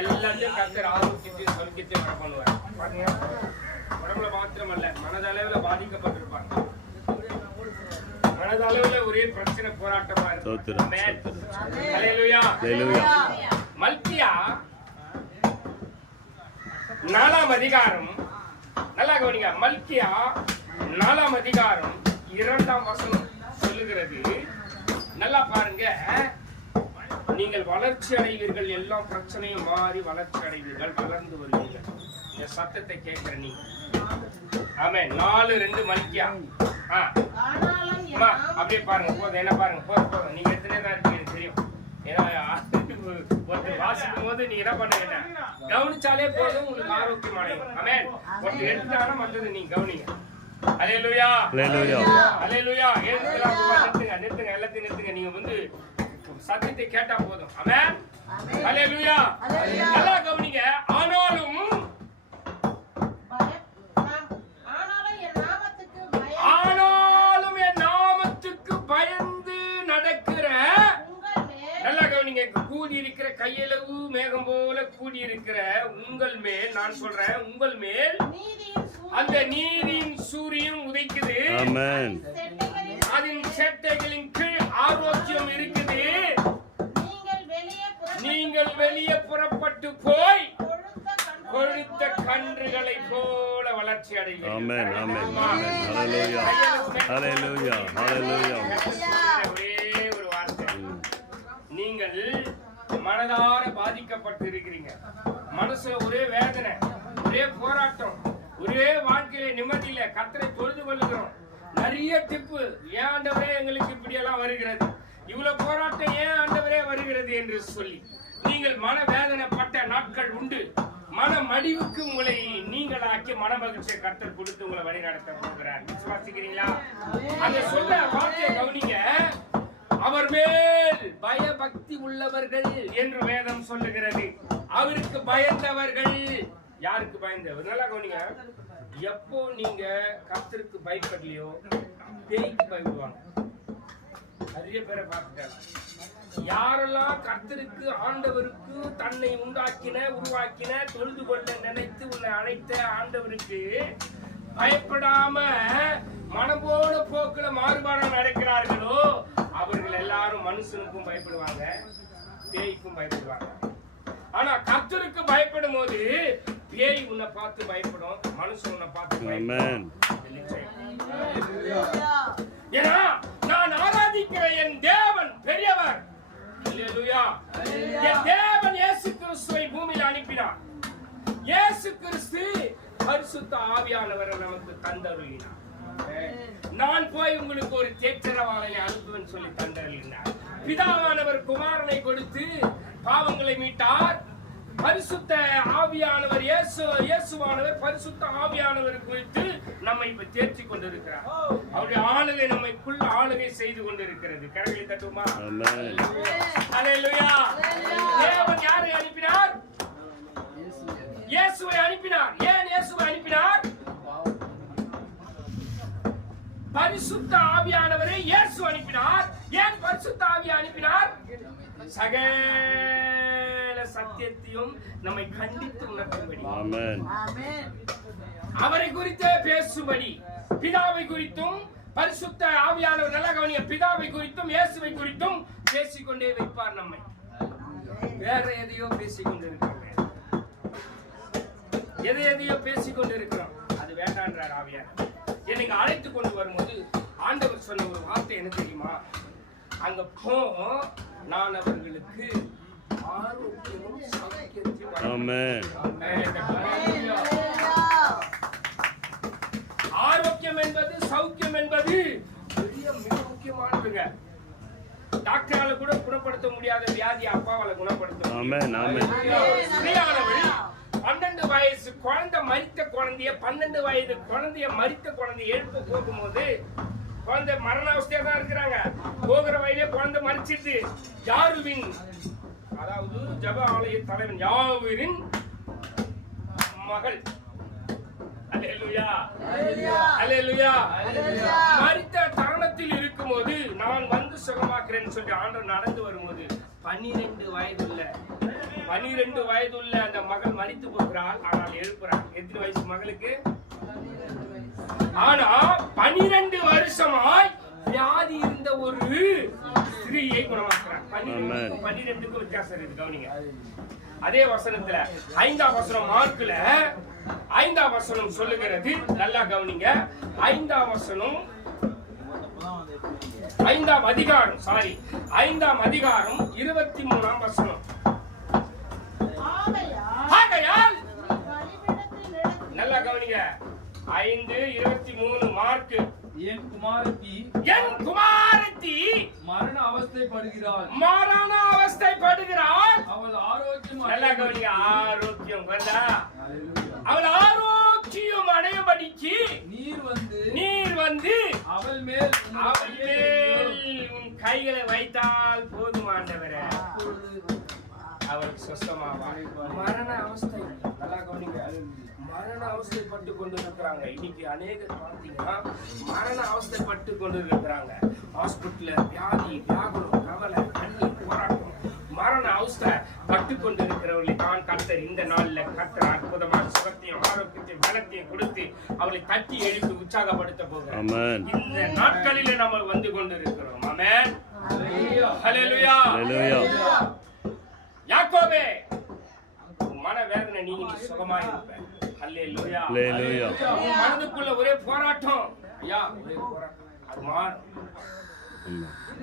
எல்லாத்தையும் கர்த்தர் ஆரோக்கியத்தையும் சௌக்கியத்தையும் வர பண்ணுவார். பாருங்க, உடம்புல மாத்திரமல்ல மனதளவுல பாதிக்கப்பட்டிருப்பாங்க. மனதளவுல ஒரே பிரச்சனை போராட்டமா இருக்கு. ஹல்லேலூயா. மல்கியா 4ஆம் அதிகாரம், நல்லா கவனிங்க. மல்கியா 4ஆம் அதிகாரம் 2ஆம் வசனம் சொல்லுகிறது. நல்லா பாருங்க. நீங்கள் வளர்ச்சி அடைவீர்கள், எல்லா பிரச்சனையும் மாறி வளர்ச்சி அடைவீர்கள், வளர்ந்து வருவீர்கள். இந்த சத்தத்தை கேட்கிற நீங்க ஆமென். 4:2 மல்கியா. அப்படியே பாருங்க. போதும், என்ன பாருங்க. போதும். நீங்க எத்தனை தான் இருக்கீங்க தெரியும். ஏன்னா ஒருத்தர் வாசிக்கும் போது நீங்க என்ன பண்ணுங்க, கவனிச்சாலே போதும், உங்களுக்கு ஆரோக்கியம் அடையும். ஆமென். ஒருத்தர் எடுத்துட்டாலும் மற்றது நீங்க கவனிங்க. ஹல்லேலூயா. ஹல்லேலூயா. நிறுத்துங்க, எல்லாத்தையும் நிறுத்துங்க. நீங்க வந்து சத்தியத்தை கேட்டா போதும். ஆமென். ஹல்லேலூயா. நல்லா கவனிங்க. ஆனாலும் என் நாமத்துக்கு பயந்து நடக்கிற, நல்லா கவனிங்க, கூடி இருக்கிற கையளவு மேகம் போல கூடி இருக்கிற உங்கள் மேல், நான் சொல்றேன், உங்கள் மேல் அந்த நீதியின் சூரியன் உதைக்குது. அதன் சேட்டைகளின் கீழ் ஆரோக்கியம் இருக்குது. நீங்கள் வெளியே புறப்பட்டு போய் கொழுத்த கன்றுகளை போல வளர்ச்சி அடைவீர்கள். ஒரே ஒரு வார்த்தை. நீங்கள் மனதார பாதிக்கப்பட்டு இருக்கிறீங்க. மனசுல ஒரே வேதனை, ஒரே போராட்டம், ஒரே வாழ்க்கையில நிம்மதியில கர்த்தரை தொழுது கொள்ளுகிறோம். நிறைய டிப்பு, ஏன் ஆண்டவரே எங்களுக்கு இப்படி எல்லாம் வருகிறது, இவ்வளவு போராட்டம் ஏன் ஆண்டவரே வருகிறது என்று சொல்லி நீங்கள் மன வேதனைப்பட்ட நாட்கள் உண்டு. மன மடிவுக்கு உங்களை நீங்களாக்கி மன மகிழ்ச்சியை கர்த்தர் கொடுத்து உங்களை வழி நடத்த போகிறார். விசுவாசிக்கிறீங்களா? அந்த சொல்ல வார்த்தையை கவனிங்க. அவர் மேல் பயபக்தி உள்ளவர்கள் என்று வேதம் சொல்லுகிறது. அவருக்கு பயந்தவர்கள். யாருக்கு பயந்தவர்? நல்லா கவனிங்க. எப்போ நீங்க கர்த்தருக்கு பயப்படலையோ பேய்க்கு பயப்படுவாங்க. நிறைய பேரை பார்த்துட்டாங்க. யாரெல்லாம் கர்த்தருக்கு ஆண்டவருக்கு தன்னை உண்டாக்கின உருவாக்கின தொழுது கொள்ள நினைத்து உன்னை அழைத்த ஆண்டவருக்கு பயப்படாம மனபோட போக்குல மாறுபாடு நடக்கிறார்களோ அவர்கள் எல்லாரும் மனுஷனுக்கும் பயப்படுவாங்க, பேய்க்கும் பயப்படுவாங்க. ஆனா கர்த்தருக்கு பயப்படும் போது பேய் உன்னை பார்த்து பயப்படும், மனுஷன் உன்னை பார்த்து பயப்படும். ஏன்னா நான் ஆராதிக்கிற என் தேவன் பெரியவர். என் தேவன் இயேசு கிறிஸ்துவை பூமியில் அனுப்பினார். இயேசு கிறிஸ்து பரிசுத்த ஆவியானவரை நமக்கு தந்தருளினார். நான் போய் உங்களுக்கு ஒரு தேற்றரவாளனை அனுப்புவேன் சொல்லி தந்தருளினார். பிதாவானவர் குமாரனை கொடுத்து பாவங்களை மீட்டார். பரிசுத்த ஆவியானவர் இயேசுவானவர் பரிசுத்த ஆவியானவர் குறித்து நம்மை இப்ப தேர்ச்சி கொண்டிருக்கிறார். அவருடைய ஆளுகை நம்மைக்குள்ள ஆளுகை செய்து கொண்டிருக்கிறது. கரங்களை தட்டுமா? ஹல்லேலூயா. தேவன் யாரை அனுப்பினார்? இயேசுவை அனுப்பினார். ஏன் இயேசுவை அனுப்பினார்? பரிசுத்த ஆவியானவரை இயேசு அனுப்பினார். ஏன் பரிசுத்த ஆவியை அனுப்பினார்? சகல சத்தியத்தையும் நம்மை கண்டித்து உணர்த்தும்படி, அவரை குறித்தே பேசும்படி, பிதாவை குறித்தும் பரிசுத்த ஆவியானவர், நல்ல கவனிய, பிதாவை குறித்தும் இயேசுவை குறித்தும் பேசிக்கொண்டே வைப்பார். நம்மை வேற எதையோ பேசிக்கொண்டிருக்கிறோம், எதையோ பேசிக்கொண்டிருக்கிறோம். அது வேண்டான்றார் ஆவியானவர். என்னை அழைத்து கொண்டு வரும்போது ஆண்டவர் சொன்ன ஒரு வார்த்தை என்ன தெரியுமா? அங்க போ, நான் அவர்களுக்கு ஆரோக்கியமும் சௌக்கியத்தையும். ஆரோக்கியம் என்பது, சௌக்கியம் என்பது பெரிய மிக முக்கியமானதுங்க. டாக்டரால கூட குணப்படுத்த முடியாத வியாதி அப்பாவால குணப்படுத்த. 12 வயசு குழந்தை மரித்த குழந்தைய, 12 வயது குழந்தைய மரித்த குழந்தைய எழுப்ப போகும்போது குழந்தை மரணாவஸ்தையா தான் இருக்கிறாங்க. போகிற வயலே குழந்தை மரிச்சிட்டு யாருவின், அதாவது ஜப ஆலய தலைவன் யாவிரின் மகள், அல்லேலூயா அல்லேலூயா, மரித்த தருணத்தில் இருக்கும்போது நான் வந்து சுகமாக்குறேன்னு சொல்லி ஆண்டவர் நடந்து வரும்போது 12 வயது இல்ல 12 வயதுள்ள அந்த மகள் மரித்து போகிறாள், ஆனால் எழுப்புறாள். எத்தனை வயசு மகளுக்கு? ஆனா 12 வருஷமாய் வியாதி இருந்த ஒரு ஸ்திரீயை குணமாக்குறார். 12க்கு வித்தியாசம் இருக்கு, கவனிங்க. அதே வசனத்துல 5ஆம் வசனம், மார்க்ல 5ஆம் வசனம் சொல்லுகிறது, நல்லா கவனிங்க. 5ஆம் வசனம், 5ஆம் அதிகாரம் 23ஆம் வசனம். ஆகையால் நல்லா கவனிங்க. 5:23 மார்க். என் குமாரத்தி மரண அவஸ்தைப்படுகிறாள். அவள் ஆரோக்கியம். நல்லா கவனிங்க. ஆரோக்கியம் வந்தா அவள் ஆரோக்கியம் அடையபடிக்கு நீர் வந்து அவள் மேல் உன் கைகளை வைத்தால் போதும் ஆண்டவரே, அவள் சுத்தமாவாள். மரண அவஸ்தை, நல்லா கவனிங்க. மரண அவஸ்தைப்பட்டு கொண்டு இருக்கிறாங்க. இன்னைக்கு அநேகர் பார்த்தீங்கன்னா மரண அவஸ்தைப்பட்டு கொண்டு இருக்கிறாங்க. ஹாஸ்பிட்டல்ல வியாதி, வியாகுலம், கவலை, கண்ணீர், போராட்டம், மரண அவஸ்தை பட்டு கொண்டு இருக்கிறவர்களை தான் கர்த்தர் இந்த நாள்ல கர்த்தர் அற்புதமான சுகத்தையும் ஆரோக்கியத்தையும் பலத்தையும் கொடுத்து அவளை தட்டி எழுப்பி உற்சாகப்படுத்த போகிறார். இந்த நாட்களில நம்ம வந்து கொண்டு இருக்கிறோம். ஆமென். ஹல்லேலூயா. யாக்கோபே, மன வேதனை நீங்கி சுகமா இருப்ப. ஹல்லேலூயா. உன் மனதுக்குள்ள ஒரே போராட்டம், ஐயா ஒரே போராட்டம், அது மாறும்.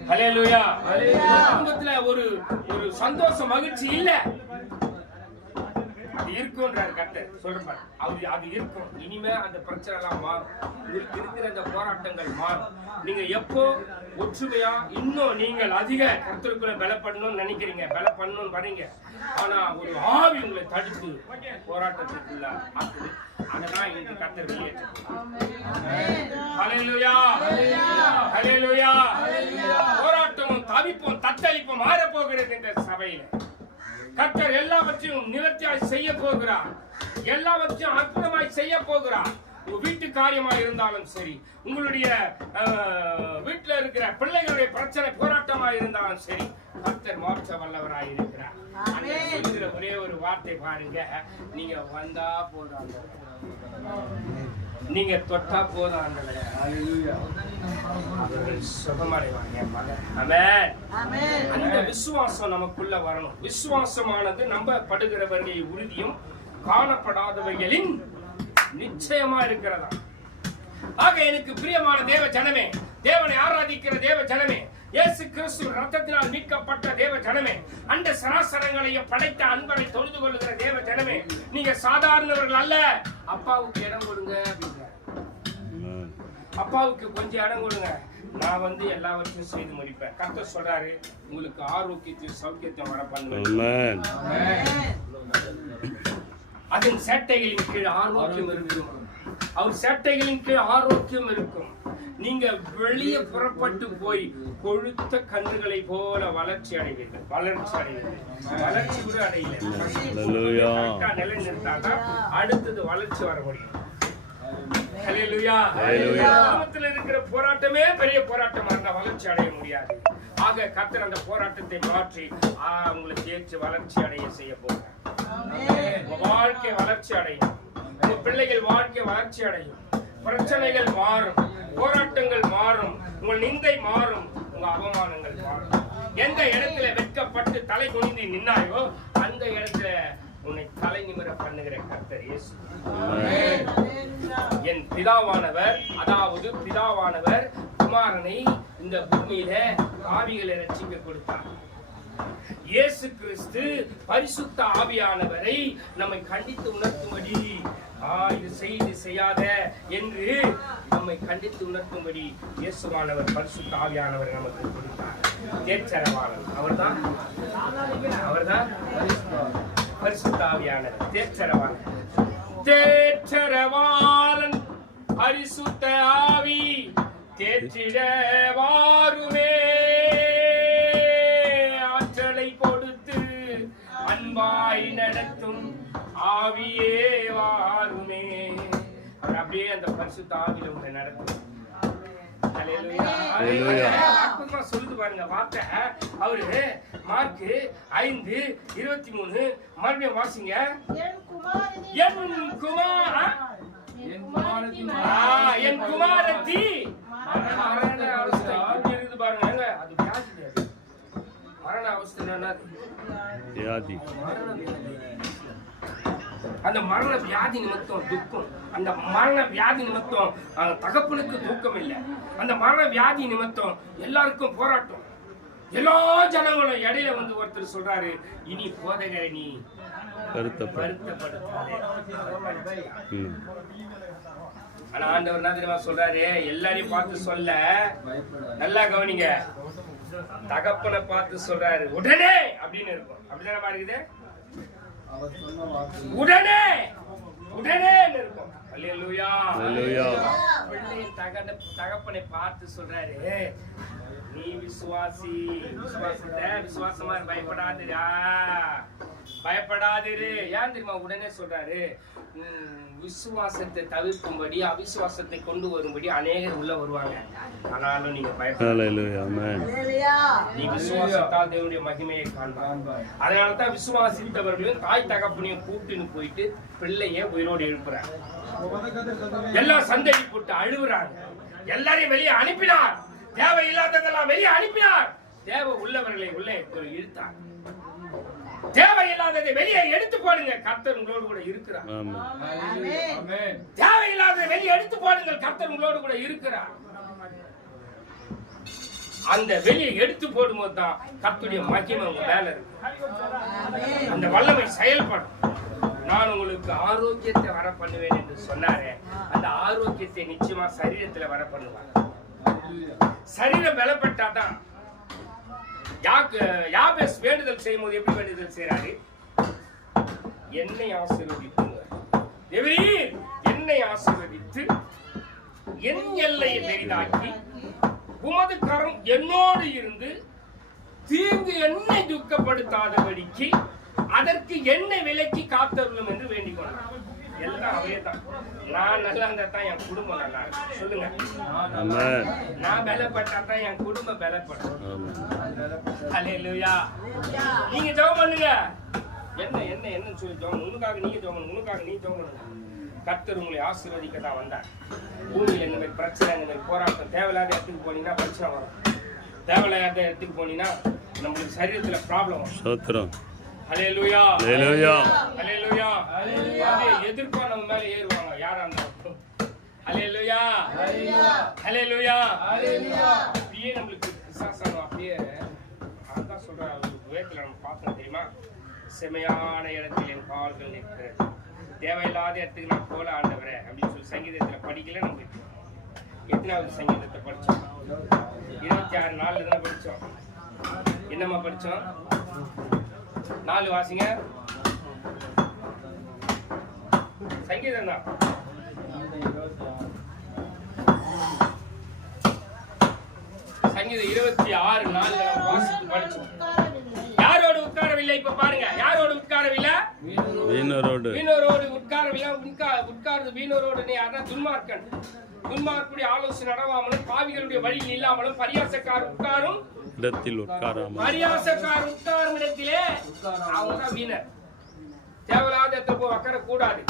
ஹல்லேலூயா. குடும்பத்துல ஒரு சந்தோஷம், மகிழ்ச்சி இல்ல, அது இருக்கும்ன்றார் கர்த்தர். சொல்றேன், அது இருக்கும். இனிமே அந்த பிரச்சனை எல்லாம் மாறும். உங்களுக்கு இருக்கிற அந்த போராட்டங்கள் மாறும். நீங்க எப்போ ஒற்றுமையா இன்னும் நீங்கள் அதிக கர்த்தருக்குள்ள பலப்படணும்னு நினைக்கிறீங்க, பலப்படணும்னு வரீங்க. ஆனா ஒரு ஆவி உங்களை தடுத்து போராட்டத்துக்குள்ள ஆக்குது. அதெல்லாம் இன்னைக்கு கர்த்தர் வெளியேற்றும். ஹல்லேலூயா. ஹல்லேலூயா. போராட்டமும் தவிப்பும் தத்தளிப்பும் மாற போகிறது இந்த சபையில. கர்த்தர் எல்லாவற்றையும் நிவர்த்தியாய் செய்ய போகிறார். எல்லாவற்றையும் அற்புதமாய் செய்ய போகிறார். வீட்டு காரியமா இருந்தாலும் சரி, உங்களுடைய வீட்டுல இருக்கிற பிள்ளைகளுடைய பிரச்சனை போராட்டமா இருந்தாலும் சரி, கர்த்தர் மாற்ற வல்லவராய் இருக்கிறார். சொல்லுகிற ஒரே ஒரு வார்த்தை பாருங்க, நீங்க வந்தா போதும், நீங்க தொட்டா போதும், சுகமடைவாங்க மகன். ஆமென். அந்த விசுவாசம் நமக்குள்ள வரணும். விசுவாசமானது நம்பப்படுகிறவர்களின் உறுதியும் காணப்படாதவைகளின் நிச்சயமா இருக்கிறதா. ஆக எனக்கு பிரியமான தேவ ஜனமே, தேவனை ஆராதிக்கிற தேவ ஜனமே, இயேசு கிறிஸ்து ரத்தத்தினால் மீட்கப்பட்ட தேவ ஜனமே, அந்த சராசரங்களையும் படைத்த அன்பரை தொழுது கொள்ளுகிற தேவ ஜனமே, நீங்க சாதாரணவர்கள் அல்ல. அப்பாவுக்கு இடம் கொடுங்க அப்படிங்க. அப்பாவுக்கு கொஞ்சம் இடம் கொடுங்க, நான் வந்து எல்லாவற்றையும் செய்து முடிப்பேன். கர்த்தர் சொல்றாரு, உங்களுக்கு ஆரோக்கியத்தையும் சௌக்கியத்தையும் வர பண்ணுவேன். அதன் சேட்டைகளின் கீழ் ஆரோக்கியம் இருக்கும். அவர் சேட்டைகளின் கீழ் ஆரோக்கியம் இருக்கும். நீங்க வெளியே புறப்பட்டு போய் கொழுத்த கன்றுகளை போல வளர்ச்சி அடைவீர்கள். வளர்ச்சி கூட அடையல. நிலை நிறுத்தாதான் அடுத்தது வளர்ச்சி வர முடியும். ஹல்லேலூயா. குடும்பத்தில் இருக்கிற போராட்டமே பெரிய போராட்டமா இருந்தா வளர்ச்சி அடைய முடியாது. ஆக கர்த்தர் அந்த போராட்டத்தை மாற்றி உங்களை தேய்ச்சி வளர்ச்சி அடைய செய்ய போகிறார். வாழ்க்கை வளர்ச்சி அடையும். பிள்ளைகள் வாழ்க்கை வளர்ச்சி அடையும். பிரச்சனைகள் மாறும், போராட்டங்கள் மாறும், உங்கள் நிந்தை மாறும், உங்க அவமானங்கள் மாறும். எந்த இடத்துல வெட்கப்பட்டு தலை குனிந்து நின்னாயோ அந்த இடத்துல உன்னை தலை நிமிர பண்ணுகிற கர்த்தர் இயேசு. என் பிதாவானவர், அதாவது பிதாவானவர் குமாரனை இந்த பூமியில ஆவிகளை ரட்சிக்க கொடுத்தார். இயேசு கிறிஸ்து பரிசுத்த ஆவியானவரை நம்மை கண்டித்து உணர்த்தும்படி, இது செய்து செய்யாத என்று நம்மை கண்டித்து உணர்த்தும்படி இயேசுவானவர் பரிசுத்த ஆவியானவர் நமக்கு கொடுத்தார். தேற்றரவாளன் அவர்தான் பரிசுத்த ஆவியானவர். தேற்றரவாளன் பரிசுத்த ஆவி தேற்றிட வாருமே, ஆற்றலை கொடுத்து அன்பாய் நடத்தும் ஆவியே வாருமே. அவர் அப்படியே அந்த பரிசுத்த ஆவியில உங்களை நடத்தும். அற்புதமா சொல்லுது பாருங்க வார்த்தை. அவரு மார்க் 5:23 மறுபடியும் வாசிங்க. என் குமாரத்தி மரண அவஸ்தை இருந்து பாருங்க. அது வியாதி. மரண அவஸ்தை வியாதி. அந்த மரண வியாதி நிமித்தம் துக்கம், அந்த மரண வியாதி நிமித்தம் தகப்பனுக்கு தூக்கம் இல்லை. அந்த மரண வியாதி நிமித்தம் எல்லாருக்கும் போராட்டம். எல்லா ஜனங்களும் இடையில வந்து ஒருத்தர் சொல்றாரு, இனி போதகரை நீ வருத்தப்படுத்தாதே. ஆனா ஆண்டவர் என்ன தெரியுமா சொல்றாரு? எல்லாரையும் பார்த்து சொல்ல, நல்லா கவனிங்க, தகப்பனை பார்த்து சொல்றாரு உடனே அப்படின்னு இருக்கும். அப்படிதானே இருக்குது, உடனே உடனே இருக்கும். அல்லேலூயா. பிள்ளையின் தகப்பனை பார்த்து சொல்றாரு, நீ விசுவாசி, விசுவாசமா பயப்படாதிரா, பயப்படாதிரு. ஏன் தெரியுமா உடனே சொல்றாரு? விசுவாசத்தை தவிர்க்கும்படி அவிசுவாசத்தை கொண்டு வரும்படி அநேகர் உள்ள வருவாங்க. ஆனாலும் நீங்க நீ விசுவாசத்தால் தேவனுடைய மகிமையை காண்பார். அதனாலதான் விசுவாசித்தவர்களையும் தாய் தகப்பனையும் கூட்டின்னு போயிட்டு பிள்ளைய உயிரோடு எழுப்புறாங்க. எல்லாம் சந்தடி போட்டு அழுகுறாங்க. எல்லாரையும் வெளியே அனுப்பினார். தேவையில்லாததெல்லாம் வெளியே அனுப்பினார். தேவை உள்ளவர்களை உள்ளே இழுத்தார். தேவையில்லாததை வெளியே எடுத்து போடுங்க, கர்த்தர் உங்களோடு கூட இருக்கிறார். தேவையில்லாததை வெளியே எடுத்து போடுங்கள், கர்த்தர் உங்களோடு கூட இருக்கிறார். அந்த வெளியே எடுத்து போடும்போது தான் கர்த்தருடைய மகிமை உங்க மேல இருக்கு. அந்த வல்லமை செயல்படும். நான் உங்களுக்கு ஆரோக்கியத்தை வர பண்ணுவேன் என்று சொன்னாரே, அந்த ஆரோக்கியத்தை நிச்சயமா சரீரத்துல வர பண்ணுவாங்க. சரீரம் பலப்பட்டாதான். யாபேஸ் வேண்டுதல் செய்யும் போது எப்படி வேண்டுதல் செய்யறாரு? என்னை ஆசீர்வதித்து, என்னை ஆசீர்வதித்து என் எல்லையை பெரிதாக்கி உமது கரம் என்னோடு இருந்து தீங்கு என்னை துக்கப்படுத்தாதபடிக்கு அதற்கு என்னை விலக்கி காத்தருளும் என்று வேண்டிக் கொண்டார். எல்லாம் அவையே தான். நான் நல்லா இருந்தா தான் என் குடும்பம் நல்லா இருக்கும். சொல்லுங்க, நான் பலப்பட்டா தான் என் குடும்பம் பலப்படும். அல்லேலூயா. நீங்க ஜெபம் பண்ணுங்க. என்ன சொல்லி ஜெபம், உனக்காக நீங்க ஜெபம் பண்ணுங்க, உனக்காக நீ ஜெபம் பண்ணுங்க. கர்த்தர் உங்களை ஆசீர்வதிக்க தான் வந்தார். பூமியில் இந்த மாதிரி பிரச்சனை, இந்த மாதிரி போராட்டம், தேவையில்லாத இடத்துக்கு போனீங்கன்னா பிரச்சனை வரும். தேவையில்லாத இடத்துக்கு போனீங்கன்னா நம்மளுக்கு சரீரத்துல ப்ராப்ளம் வரும். ஹல்லேலூயா, ஹல்லேலூயா, ஹல்லேலூயா. எதிர்ப்பா நம்ம மேல ஏறுவாங்க யாரா இருந்தாலும். ஹல்லேலூயா, ஹல்லேலூயா, ஹல்லேலூயா. அப்படியே நம்மளுக்கு பிசாசானம் அப்படியே அதான் சொல்ற வேதத்துல நம்ம பார்த்தோம் தெரியுமா? செமையான இடத்தில் என் கால்கள் நிற்கிறது, தேவையில்லாத இடத்துக்கு நான் போல ஆண்டவரே அப்படின்னு சொல்லி சங்கீதத்துல படிக்கல. நம்ம எத்தனாவது சங்கீதத்தை படிச்சோம்? 26 நாள்ல தானே படிச்சோம். என்னம்மா படிச்சோம்? 4 வாசிங்க. சங்கீதம் தான். சங்கீதம் 26 நாள்ல வாசித்து படிச்சோம். யாரோடு உட்காரவில்லை? இப்ப பாருங்க, யாரோடு உட்காரவில்லை? வீணரோடு உட்காரவில்லை. உட்கார்ந்து வீணரோடு யாருன்னா துன்மார்க்கன். துன்மார்க்குடைய ஆலோசனை நடவாமலும் பாவிகளுடைய வழியில் இல்லாமலும் பரியாசக்கார் உட்காரும் இடத்தில் பரியாசக்கார் உட்காரும் இடத்திலே அவங்கதான் வீணர். தேவையில்லாத உட்கார கூடாது,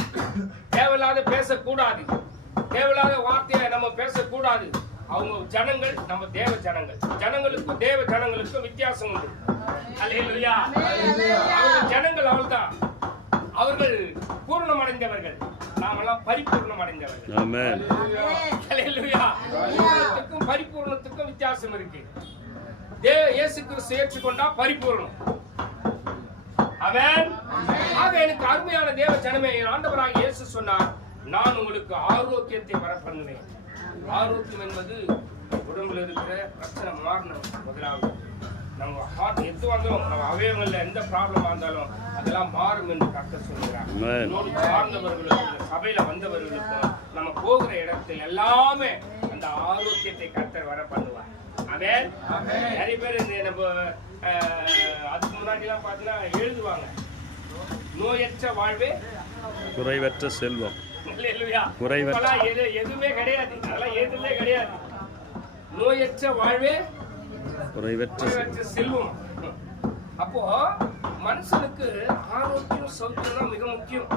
தேவையில்லாத பேசக்கூடாது, தேவையில்லாத வார்த்தையை நம்ம பேசக்கூடாது. அவங்க ஜனங்கள், நம்ம தேவ ஜனங்கள். ஜனங்களுக்கும் தேவ ஜனங்களுக்கும் வித்தியாசம் உண்டு. அல்லேலூயா. அவங்க ஜனங்கள் அவள்தான், அவர்கள் பூர்ணம் அடைந்தவர்கள், நாமெல்லாம் பரிபூர்ணம் அடைந்தவர்கள். ஆமென். அல்லேலூயா. பூர்ணத்துக்கும் பரிபூர்ணத்துக்கும் வித்தியாசம் இருக்கு. இயேசு கிறிஸ்து ஏற்றுக்கொண்டா பரிபூர்ணம். ஆமென். ஆக எனக்கு அருமையான தேவ ஜனமே, ஆண்டவராகிய இயேசு சொன்னார், நான் உங்களுக்கு ஆரோக்கியத்தை வர பண்ணுவேன். ஆரோக்கியம் என்பது உடம்புல இருக்கிற பிரச்சனை மாறணும். முதலாவது நம்ம ஹார்ட் எது வந்தாலும், நம்ம அவயவங்கள்ல எந்த ப்ராப்ளமா இருந்தாலும் அதெல்லாம் மாறும் என்று கர்த்தர் சொல்கிறார். என்னோடு சார்ந்தவர்களுக்கும் சபையில வந்தவர்களுக்கும் நம்ம போகிற இடத்தில் எல்லாமே அந்த ஆரோக்கியத்தை கர்த்தர் வர பண்ணுவார். ஆமென். நிறைய பேர் நம்ம அதுக்கு முன்னாடி எல்லாம் பார்த்தீங்கன்னா எழுதுவாங்க, நோயற்ற வாழ்வே குறைவற்ற செல்வம். எதுவுமே கிடையாது, அதெல்லாம் எதுவுமே கிடையாது. நோயற்ற வாழ்வே குறைவற்ற குறைவற்ற செல்வம். அப்போ மனுஷனுக்கு ஆரோக்கியம் சௌக்கியம் மிக முக்கியம்.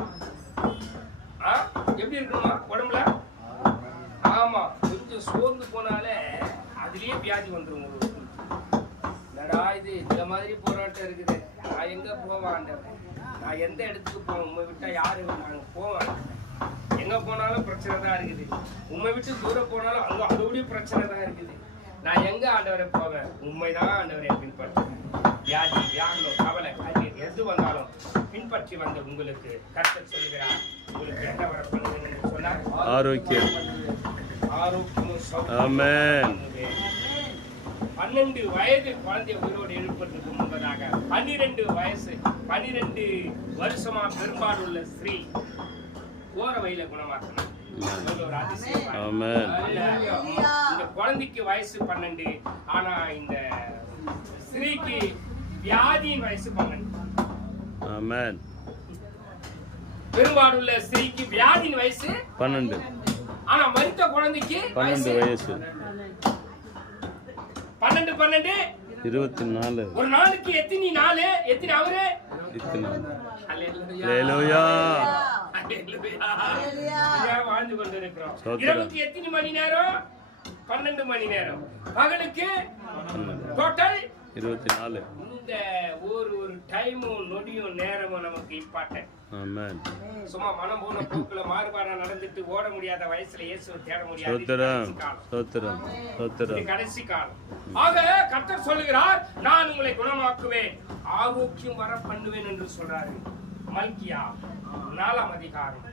எப்படி இருக்கணுமா உடம்புல? ஆமா, கொஞ்சம் சோர்ந்து போனாலே அதுலயே வியாதி வந்துடும். என்னடா இது இந்த மாதிரி போராட்டம் இருக்குது, நான் எங்க போவேன், நான் எந்த இடத்துக்கு போவேன், உண்மை விட்டா யாரு நாங்க போவேன், எங்க போனாலும் பிரச்சனை தான் இருக்குது, உண்மை விட்டு தூரம் போனாலும் அங்க அதோடய பிரச்சனை தான் இருக்குது, நான் எங்க ஆண்டவரை போவேன், உண்மைதான் ஆண்டவரை பின்பற்றுவேன். வியாதி வியாகுலம் கவலை கண்ணீர் எது வந்தாலும் பின்பற்றி வந்த உங்களுக்கு கர்த்தர் சொல்கிறார், உங்களுக்கு என்ன வர பண்ணுவீங்கன்னு சொன்னார்? ஆரோக்கியம். ஆமென். 12 வயது குழந்தை உயிரோடு எழுப்பதற்கு முன்பதாக 12 வருஷமா பெரும்பாலுள்ள ஸ்ரீ போற வழியில குணமாக்கணும். ஒரு அதிசயம். இந்த குழந்தைக்கு வயசு 12, ஆனா இந்த ஸ்ரீக்கு வியாதியின் வயசு 12. ஆமென். பெரும்பாலுள்ள ஸ்ரீக்கு வியாதியின் வயசு 12, ஆனா மரித்த குழந்தைக்கு 12 வயசு. 12 24. ஒரு நாளுக்கு எத்தனை நாள், எத்தனை அவரு? ஹல்லேலூயா. வாழ்ந்து கொண்டிருக்கிறோம். இரவுக்கு எத்தனை மணி நேரம்? 12 மணி நேரம். பகலுக்கு டோட்டல் 24. இந்த ஒரு டைமும் நொடியும் நேரமும் நமக்கு இம்பார்ட்டன்ட். ஆமென். சும்மா மனம் போன போக்குல மாறுபாடா நடந்துட்டு ஓட முடியாத வயசுல இயேசுவை தேட முடியாது. கடைசி காலம். ஆக கர்த்தர் சொல்லுகிறார், நான் உங்களை குணமாக்குவேன், ஆரோக்கியம் வர பண்ணுவேன் என்று சொல்றாரு. மல்கியா 4ஆம் அதிகாரம்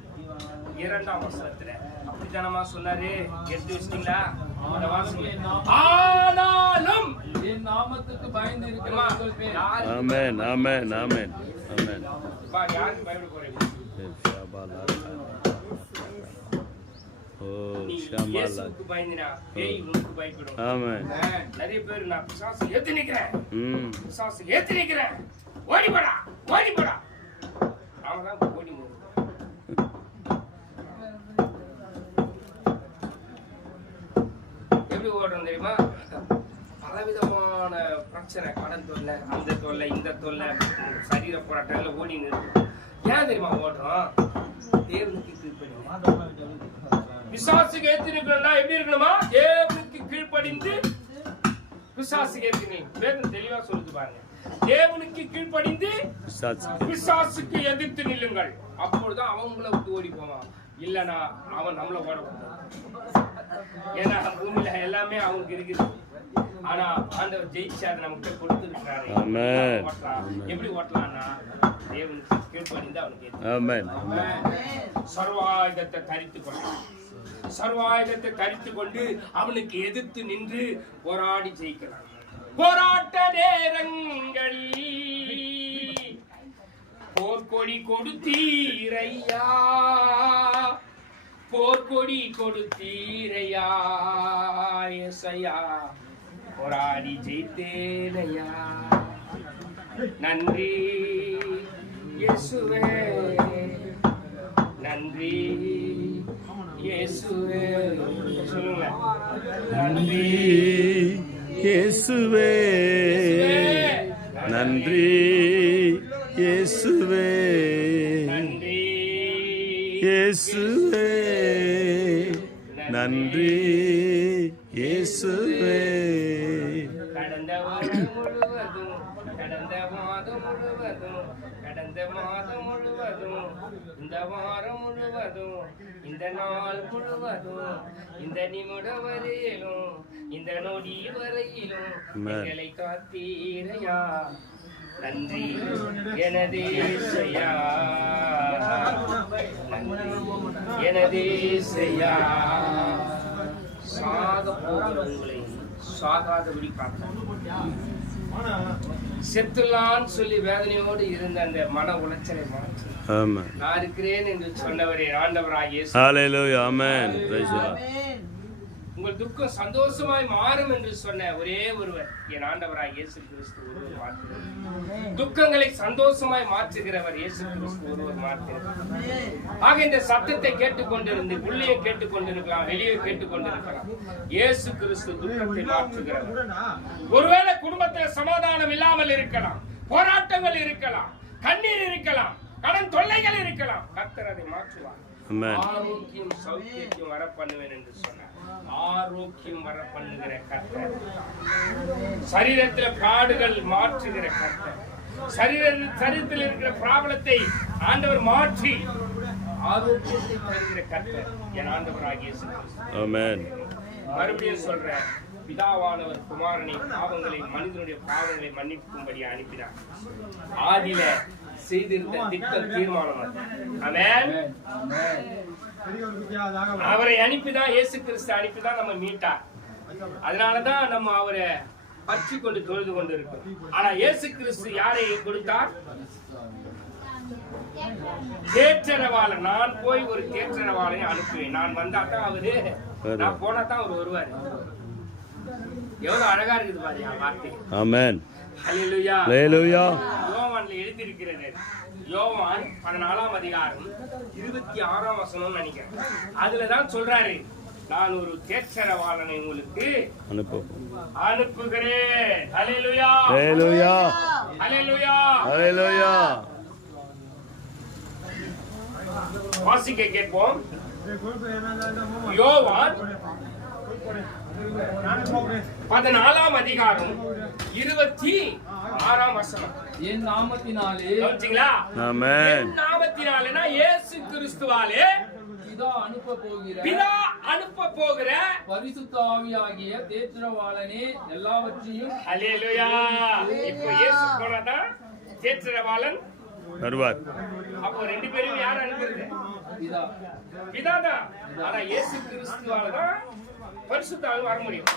2ஆம் வசனத்துல அப்படித்தானமா சொன்னாரு. எடுத்து வச்சிட்டீங்களா? ஆனாலும் என் நாமத்துக்கு பயந்து இருக்கிறவர்கள் மேல். ஆமென் ஆமென் ஆமென் ஆமென். யாருக்கு பயப்பட போறீங்க? இயேசுவுக்கு பயந்தினா பேய் உனக்கு பயப்படும். ஆமென். நிறைய பேர் நான் பிசாசு ஏத்தி நிக்கிறேன், பிசாசு ஏத்தி நிக்கிறேன், ஓடிப்படா ஓடிப்படா, அவங்கதான் ஓடி எப்படி ஓடுறோம் தெரியுமா? பலவிதமான பிரச்சனை, கடன் தொல்லை, அந்த தொல்லை, இந்த தொல்லை, சரீர போராட்டங்கள்ல ஓடி நிற்கும். ஏன் தெரியுமா ஓடுறோம்? தேவனுக்கு கீழ்ப்படிங்க. பிசாசுக்கு ஏத்தி நிற்கணும்னா எப்படி இருக்கணுமா? தேவனுக்கு கீழ்ப்படிந்து பிசாசுக்கு ஏத்தி. வேதம் தெளிவா சொல்லுது பாருங்க. தேவனுக்கு கீழ்ப்படிந்து பிசாசுக்கு எதிர்த்து நில்லுங்கள், அப்பொழுதுதான் அவங்கள விட்டு ஓடி போவான். இல்லனா அவன் நம்மள ஓட போவான். ஏன்னா பூமியில எல்லாமே அவனுக்கு இருக்குது. ஆனா ஆண்டவர் ஜெயிச்சு அதை நமக்கு கொடுத்துருக்காரு. எப்படி ஓட்டலாம்னா தேவனுக்கு கீழ்ப்படிந்து அவனுக்கு சர்வாயுதத்தை தரித்துக் கொள்ளலாம். சர்வாயுதத்தை தரித்துக் கொண்டு அவனுக்கு எதிர்த்து நின்று போராடி ஜெயிக்கலாம். போராட்ட நேரங்களில் போர்க்கொடி கொடுத்தீரையா, போர்க்கொடி கொடுத்தீரையா ஏசையா, போராடி ஜெயித்தேனையா, நன்றி இயேசுவே, நன்றி இயேசுவே. சொல்லுங்க, நன்றி இயேசுவே, நன்றி இயேசுவே, நன்றி இயேசுவே, நன்றி இயேசுவே. கடந்த வாரம் முழுவதும், கடந்த மாதம் முழுவதும், கடந்த மாதம் முழுவதும், இந்த வாரம் முழுவதும், இந்த நாள் முழுவதும், இந்த நிமிடம் வரையிலும், இந்த நொடி வரையிலும் எங்களை காத்தீரையா, நன்றி எனதே செய்யா, எனதே செய்யா. சாக போகிற உங்களை சாகாதபடி காத்தார். செத்துலான்னு சொல்லி வேதனையோடு இருந்த அந்த மன உளைச்சலை மாற்றி நான் இருக்கிறேன் என்று சொன்னவரே ஆண்டவராய் இயேசு. Hallelujah. Amen. Praise the Lord. உங்கள் துக்கம் சந்தோஷமாய் மாறும் என்று சொன்ன ஒரே ஒருவர் என் ஆண்டவராய் இயேசு கிறிஸ்து ஒருவர் மாற்றுகிறார். துக்கங்களை சந்தோஷமாய் மாற்றுகிறவர் இயேசு கிறிஸ்து ஒருவர் மாற்றுகிறார். ஆக இந்த சத்தத்தை கேட்டுக்கொண்டிருந்து உள்ளே கேட்டுக்கொண்டிருக்கலாம், வெளியே கேட்டுக்கொண்டிருக்கலாம். இயேசு கிறிஸ்து துக்கத்தை மாற்றுகிறவர். ஒருவேளை குடும்பத்தில் சமாதானம் இல்லாமல் இருக்கலாம், போராட்டங்கள் இருக்கலாம், கண்ணீர் இருக்கலாம், கடன் தொல்லைகள் இருக்கலாம். கர்த்தர் அதை மாற்றுவார். ஆரோக்கியம் சௌக்கியம் வர பண்ணுவேன் என்று சொன்னார். ஆரோக்கியம் வர பண்ணுகிற கர்த்தர், சரீரத்தில் பாடுகள் மாற்றுகிற கர்த்தர், சரீரத்தில் இருக்கிற பிராபலத்தை ஆண்டவர் மாற்றி ஆரோக்கியத்தை தருகிற கர்த்தர் என் ஆண்டவராகிய இயேசு கிறிஸ்து. மறுபடியும் சொல்றேன், பிதாவானவர் குமாரனை மனிதனுடைய பாவங்களை மன்னிக்கும்படி அனுப்பினார். ஆதியில செய்திருந்த திட்டம் தீர்மானம். அவரை அனுப்பிதான், இயேசு கிறிஸ்து அனுப்பிதான் நம்ம மீட்டார். அதனாலதான் நம்ம அவரை பற்றி கொண்டு தொழுது கொண்டு இருக்கோம். ஆனா இயேசு கிறிஸ்து யாரை கொடுத்தார்? தேற்றரவாளன். நான் போய் ஒரு தேற்றரவாளனை அனுப்புவேன். நான் வந்தா தான் அவரு, நான் போனா தான் அவர் வருவாரு. எவ்வளவு அழகா இருக்குது பாருங்க வார்த்தை. ஆமென். ஹல்லேலூயா. ஹல்லேலூயா. யோவான்ல எழுதி இருக்கிறது. யோவான் 14ஆம் அதிகாரம் 26ஆம் வசனம் நினைக்கிறேன். அதுல தான் சொல்றாரு, நான் ஒரு தேற்றரவாளனை உங்களுக்கு அனுப்புகிறேன். ஹல்லேலூயா. ஹல்லேலூயா. ஹல்லேலூயா. ஹல்லேலூயா. வாசிக்க கேட்போம். யோவான் 14ஆம் அதிகாரம் 26ஆம் வசனம். என் நாமத்தினாலே, என் நாமத்தினாலேனா இயேசு கிறிஸ்துவாலே பிதா அனுப்ப போகிற பரிசுத்த ஆவியாகிய தேற்றரவாளனே எல்லாவற்றையும். ஹல்லேலூயா. இப்போ இயேசு போனதான் தேற்றரவாளன் வருவார். அப்போ ரெண்டு பேரும் யார் அனுப்புறது? பிதா தான். ஆனா இயேசு கிறிஸ்துவால தான் பரிசுத்த ஆவி வர முடியும்.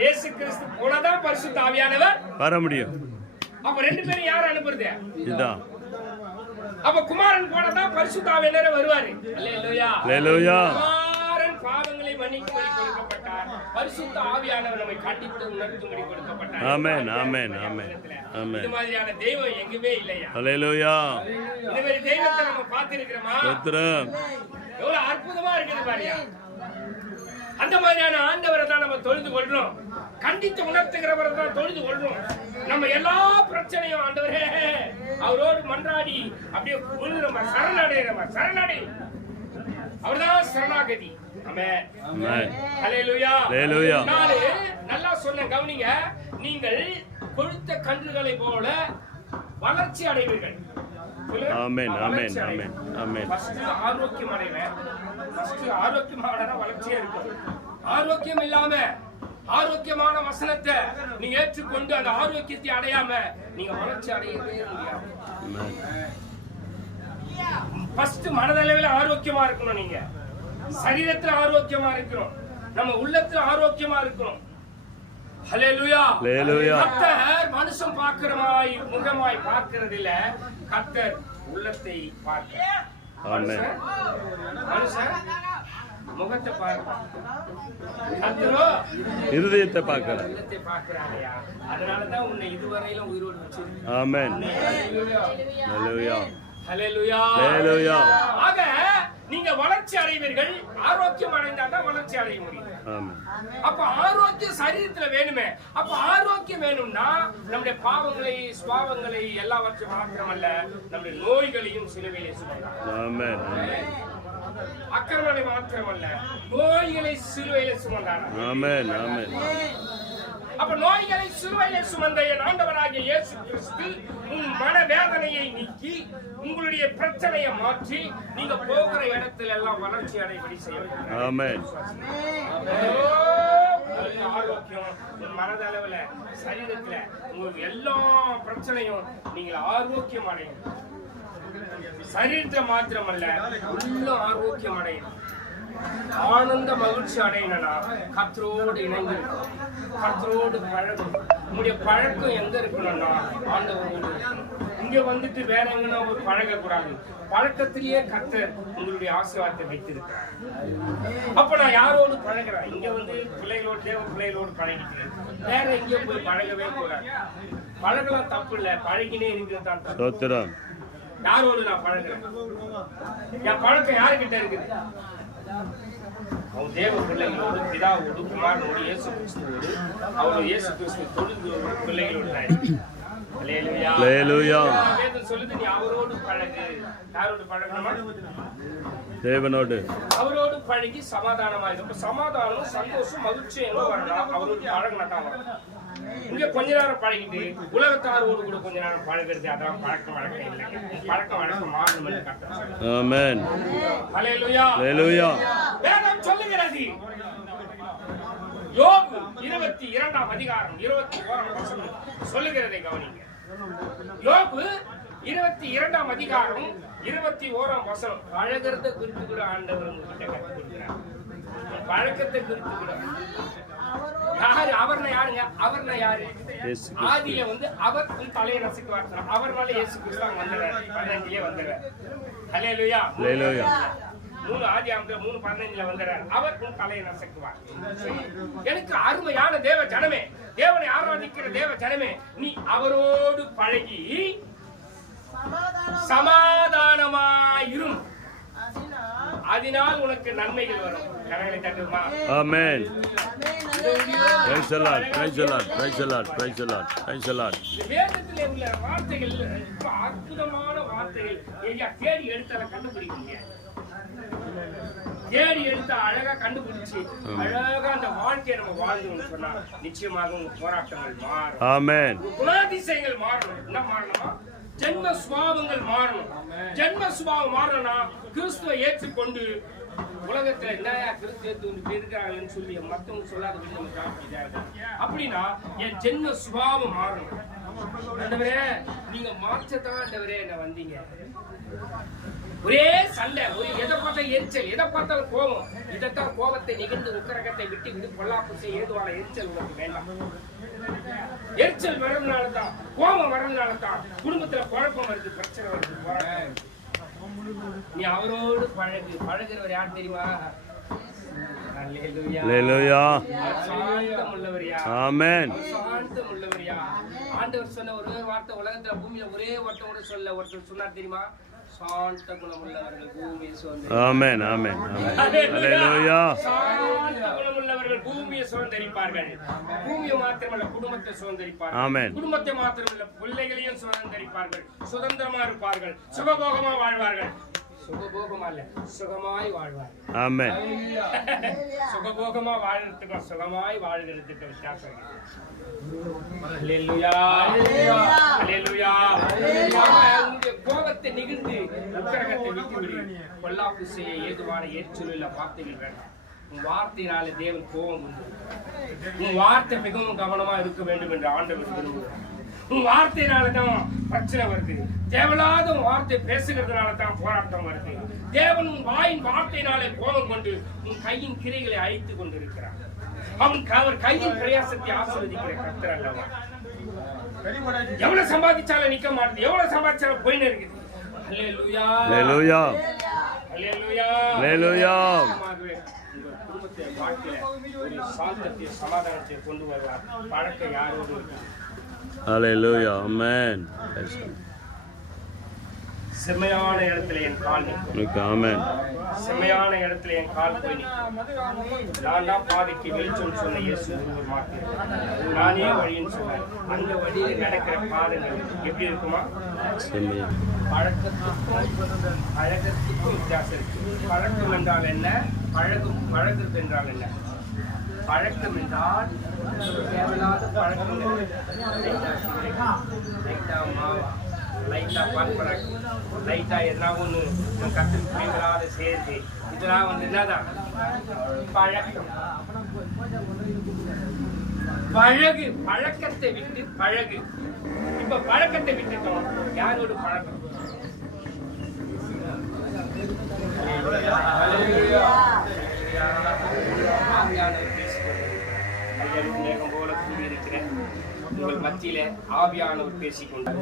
இயேசு கிறிஸ்து போனதான் பரிசுத்த ஆவியானவர் வர முடியும். அப்ப ரெண்டு பேரும் யார் அனுப்புறது? பிதா. அப்ப குமாரன் போனதான் பரிசுத்த ஆவியானவர் வருவாரு. அல்லேலூயா. அல்லேலூயா. குமாரன் பாவங்களை மன்னிக்கும்படி கொடுக்கப்பட்டார். பரிசுத்த ஆவியானவர் நம்மை கண்டித்து உணர்த்தும்படி கொடுக்கப்பட்டார். ஆமென். ஆமென். ஆமென். ஆமென். இந்த மாதிரியான தெய்வம் எங்குமே இல்லையா? அல்லேலூயா. இந்த மாதிரி தெய்வத்தை நம்ம பார்த்திருக்கிறோமா? ஸ்தோத்திரம். எவ்வளவு அற்புதமா இருக்குது பாருங்க. அந்த மாதிரியான ஆண்டவரை தான் நம்ம தொழுது கொள்றோம். கண்டித்து உணர்த்துகிறவரை தான் தொழுது கொள்றோம். நம்ம எல்லா பிரச்சனையும் ஆண்டவரே அவரோடு மன்றாடி அப்படியே நம்ம சரணடை. அவர்தான் சரணாகதி. ஆமென். ஆமென். ஹல்லேலூயா. ஹல்லேலூயா. நான் நல்லா சொன்னேன், கவனிங்க. நீங்கள் கொழுத்த கன்றுகளை போல வளர்ச்சி அடைவீர்கள். ஆமென். ஆமென். ஆமென். ஆமென். ஃபர்ஸ்ட் ஆரோக்கியம் அடைவேன். ஃபர்ஸ்ட் ஆரோக்கியமான வளர்ச்சியா இருக்கும். ஆரோக்கியம் இல்லாம ஆரோக்கியமான வசனத்தை நீங்க ஏற்றுக்கொண்டு அந்த ஆரோக்கியத்தை அடையாம நீங்க வளர்ச்சி அடையவே முடியாது. ஃபர்ஸ்ட் மனதளவில் ஆரோக்கியமா இருக்கணும். நீங்க சரீரத்துல ஆரோக்கியமா இருக்கணும். நம்ம உள்ளத்துல ஆரோக்கியமா இருக்கணும். ஹல்லேலூயா. ஹல்லேலூயா. கர்த்தர் மனுஷன் பார்க்கிறமாய் முகமாய் பார்க்கிறது இல்ல, கர்த்தர் உள்ளத்தை பார்க்கிறார். ஆமென். மனுஷன் முகத்தை பார்க்கிறார், கர்த்தரோ இருதயத்தை பார்க்கிறார். உள்ளத்தை பார்க்கிறாரையா. அதனால தான் உன்னை இதுவரையிலும் உயிரோடு வச்சிருக்கார். ஆமென். ஹல்லேலூயா. ஹல்லேலூயா. ஹல்லேலூயா. ஆக நீங்க வளர்ச்சி அடைவீர்கள். ஆரோக்கியம் அடைந்தா தான் வளர்ச்சி அடைய முடியும். ஆமென். அப்ப ஆரோக்கியம் சரீரத்துல வேணுமே. அப்ப ஆரோக்கியம் வேணும்னா நம்முடைய பாவங்களை சுபாவங்களை எல்லாவற்றையும் மாத்திரமல்ல, நம்முடைய நோய்களையும் சிலுவையிலே சுமந்தார். ஆமென். அக்கிரமங்களை மாத்திரமல்ல, நோய்களை சிலுவையிலே சுமந்தார். ஆமென். ஆமென். அப்ப நோய்களை சிலுவையிலே சுமந்த என் ஆண்டவராகிய இயேசு கிறிஸ்து உன் மன வேதனையை நீக்கி உங்களுடைய பிரச்சனையை மாற்றி நீங்க போகிற இடத்துல எல்லாம் வளர்ச்சி அடைபடி செய்வார். ஆமென். ஆரோக்கியம் உன் மனதளவுல சரீரத்துல உங்களுக்கு எல்லா பிரச்சனையும் நீங்கள் ஆரோக்கியம் அடையும். சரீரத்தை மாத்திரமல்ல, உள்ள ஆரோக்கியம் அடையும். ஆனந்த மகிழ்ச்சி அடையணும்னா கர்த்தரோடு இணைந்து கர்த்தரோடு பழகும். உங்களுடைய பழக்கம் எங்க இருக்கணும்னா ஆண்டவரோடு இருக்கணும். இங்க இங்க வந்துட்டு வேற எங்கன்னா ஒரு பழகக்கூடாது. பழக்கத்திலேயே கர்த்தர் உங்களுடைய ஆசீர்வாதத்தை வைத்திருக்கிறார். அப்ப நான் யாரோடு பழகிறேன்? இங்க வந்து பிள்ளைகளோடு, தேவ பிள்ளைகளோடு பழகிட்டு வேற எங்கேயோ போய் பழகவே கூடாது. பழகலாம், தப்பு இல்லை, பழகினே இருக்கிறது தான் தப்பு. ஸ்தோத்திரம். யாரோடு நான் பழகிறேன்? என் பழக்கம் யாருக்கிட்ட இருக்குது? அவன் தேவ பிள்ளைகளோடு, பிதாவோடு, குமாரனோடு, இயேசு கிறிஸ்துவோடு, அவரோட இயேசு கிறிஸ்து தொழுது பிள்ளைகளோடு. அல்லேலூயா. வேதம் சொல்லுது, நீ அவரோடு பழகு. யாரோடு பழகணுமா? தேவனோடு. அவரோடு பழகி சமாதானமாயிருக்கும். சமாதானம், சந்தோஷம், மகிழ்ச்சி எங்க வரணும்? அவரோடு பழகினா தான் வரும். இங்க கொஞ்ச நேரம் பழகிட்டு உலகத்தாரோடு கூட கொஞ்ச நேரம் பழகிறது, அதான் பழக்கம் வழக்கம் இல்லைங்க. பழக்கம் வழக்கம் மாறணும். ஆமென். அல்லேலூயா. அல்லேலூயா. வேதம் சொல்லுகிறது, யோபு 22ஆம் அதிகாரம் 21ஆம் வசனம் சொல்லுகிறதை கவனிங்க. யோபு 22ஆம் அதிகாரம் 21ஆம் வசனம். பழகிறத குறித்து கூட ஆண்டவர் உங்ககிட்ட கற்றுக் கொடுக்கிறார். பழக்கத்தை குறித்து கூட. யாரு அவர்னா? யாருங்க அவர்னா? யாரு? ஆதியில வந்து அவர் தலையை நசுக்குவார். அவர்னால இயேசு கிறிஸ்து வந்துடுறாரு. 15 வந்துடுறாரு. அல்லேலூயா. அல்லேலூயா. 3 ஆதியாகமத்துல 3:15 வந்துடுறாரு. அவர் உன் தலையை நசுக்குவார். எனக்கு அருமையான தேவ ஜனமே, தேவனை ஆராதிக்கிற தேவ ஜனமே, நீ அவரோடு பழகி சமாதானமாயிரும். அதனால் உனக்கு நன்மைகள் வரும். கரங்களை தட்டுமா? Amen. Praise the Lord. Praise the Lord. Praise the Lord. Praise the Lord. Praise the Lord. வேதத்திலே உள்ள வார்த்தைகள் ரொம்ப அற்புதமான வார்த்தைகள். ஏயா தேடி எடுத்தால கண்டுபிடிக்க முடியாது. தேடி எடுத்த அழகா கண்டுபிடிச்சு அழகா அந்த வாழ்க்கையை நம்ம வாழ்ந்தோம்னு சொன்னா நிச்சயமாக உங்க போராட்டங்கள் மாறும். ஆமென். குணாதிசயங்கள் மாறணும். என்ன மாறணுமா? ஜென்ம சுபாவங்கள் மாறணும். ஜென்ம சுபாவம் மாறணும்னா கிறிஸ்துவை ஏற்றுக்கொண்டு உலகத்துல என்னையா கிறிஸ்து ஏற்று இருக்கிறாங்கன்னு சொல்லி மத்தவங்க சொல்லாத அப்படின்னா என் ஜென்ம சுபாவம் மாறணும். ஆண்டவரே நீங்க மாற்றத்தான் ஆண்டவரே என்ன வந்தீங்க. ஒரே சண்டை, ஒரு எதை பார்த்தா எரிச்சல், எதை பார்த்தாலும் கோபம். இதைத்தான் கோபத்தை நிகழ்ந்து உக்கரகத்தை விட்டு விட்டு பொல்லாப்பு செய்ய ஏதுவான எரிச்சல் உனக்கு வேண்டாம். எரிச்சல் வரதுனாலதான், கோபம் வரதுனாலதான் குடும்பத்துல குழப்பம் வருது, பிரச்சனை வருது, போராட்டம். நீ அவரோடு பழகு. பழகுறவர் யார் தெரியுமா? அல்லேலூயா. சாந்தம் உள்ளவரியா? ஆமென். சாந்தம் உள்ளவரியா? ஆண்டவர் சொன்ன ஒரே வார்த்தை உலகத்துல பூமியில ஒரே ஒருத்தர் சொல்ல ஒருத்தர் சொன்னார் தெரியுமா? சாந்த குணமுள்ளவர்கள் பூமியை சுதந்தரிப்பார்கள். ஆமென். ஆமென். ஆமென். அல்லேலூயா. சாந்த குணமுள்ளவர்கள் பூமியை சுதந்தரிப்பார்கள். பூமியை மாத்திரமல்ல குடும்பத்தை சுதந்தரிப்பார்கள். ஆமென். குடும்பத்தை மாத்திரமல்ல பிள்ளைகளையும் சுதந்தரிப்பார்கள். சுதந்திரமா இருப்பார்கள். சுகபோகமா வாழ்வார்கள். சுகபோகமா இல்ல, சுகமாய் வாழ்வார்கள். ஆமென். சுகபோகமா வாழ்றதுக்கும் சுகமாய் வாழ்கிறதுக்கு வித்தியாசம் இருக்கு. அல்லேலூயா. அல்லேலூயா. உங்களுடைய கோபத்தை நிகழ்ந்து உக்கிரகத்தை விட்டுவிடு. பொல்லாப்பு செய்ய ஏதுவான ஏற்றலுள்ள வார்த்தைகள் வேண்டாம். உன் வார்த்தையினால தேவன் கோபம் உண்டு. உன் வார்த்தை மிகவும் கவனமா இருக்க வேண்டும் என்று ஆண்டவர் விரும்புகிறார். உன் வார்த்தையினாலதான் பிரச்சனை வருது. தேவையில்லாத உன் வார்த்தை பேசுகிறதுனாலதான் போராட்டம் வருது. தேவன் உன் வாயின் வார்த்தையினாலே கோபம் கொண்டு உன் கையின் கிரைகளை அழித்துக் கொண்டிருக்கிறார். அவர் கையின் பிரயாசத்தை ஆசீர்வதிக்கிற கர்த்தர் அல்லவா? எவ்வளவு சம்பாதிச்சாலும் நிக்க மாட்டேது, எவ்வளவு சம்பாதிச்சாலும் போயின்னு இருக்குது. அல்லேலூயா. அல்லேலூயா. அல்லேலூயா. அல்லேலூயா. குடும்பத்தை வாழ்க்கையில ஒரு சாந்தத்தை சமாதானத்தை கொண்டு வருவார். பழக்கம் யாரோடு இருக்கு? அல்லேலூயா. ஆமென். செம்மையான இடத்துல என் கால் நிற்கும். ஆமென். செம்மையான இடத்துல என் கால் போய் நிற்கும். நான் தான் பாதைக்கு வெளிச்சம் சொன்ன இயேசு ஒரு மாற்று. நானே வழின்னு சொன்னேன். அந்த வழியில் நடக்கிற பாதங்கள் எப்படி இருக்குமா? செம்மையா. பழக்கத்துக்கும் வித்தியாசம் இருக்கு. பழக்கம் என்றால் என்ன? பழகுறது என்றால் என்ன? பழக்கம் என்றால் தேவையில்லாத பழக்கங்கள். லைட்டா மாவா, லைட்டா பால்பராக்கு, லைட்டா எதனா ஒண்ணு கத்திரி பிள்ளைங்களால சேர்ந்து இதெல்லாம் வந்து என்னதான் பழக்கம். பழகு. பழக்கத்தை விட்டு பழகு. இப்ப பழக்கத்தை விட்டுட்டோம். யாரோட பழக்கம்? மேகம் போல கூடியிருக்கிறேன் உங்கள் மத்தியில ஆவியானவர் பேசிக்கொண்டார்.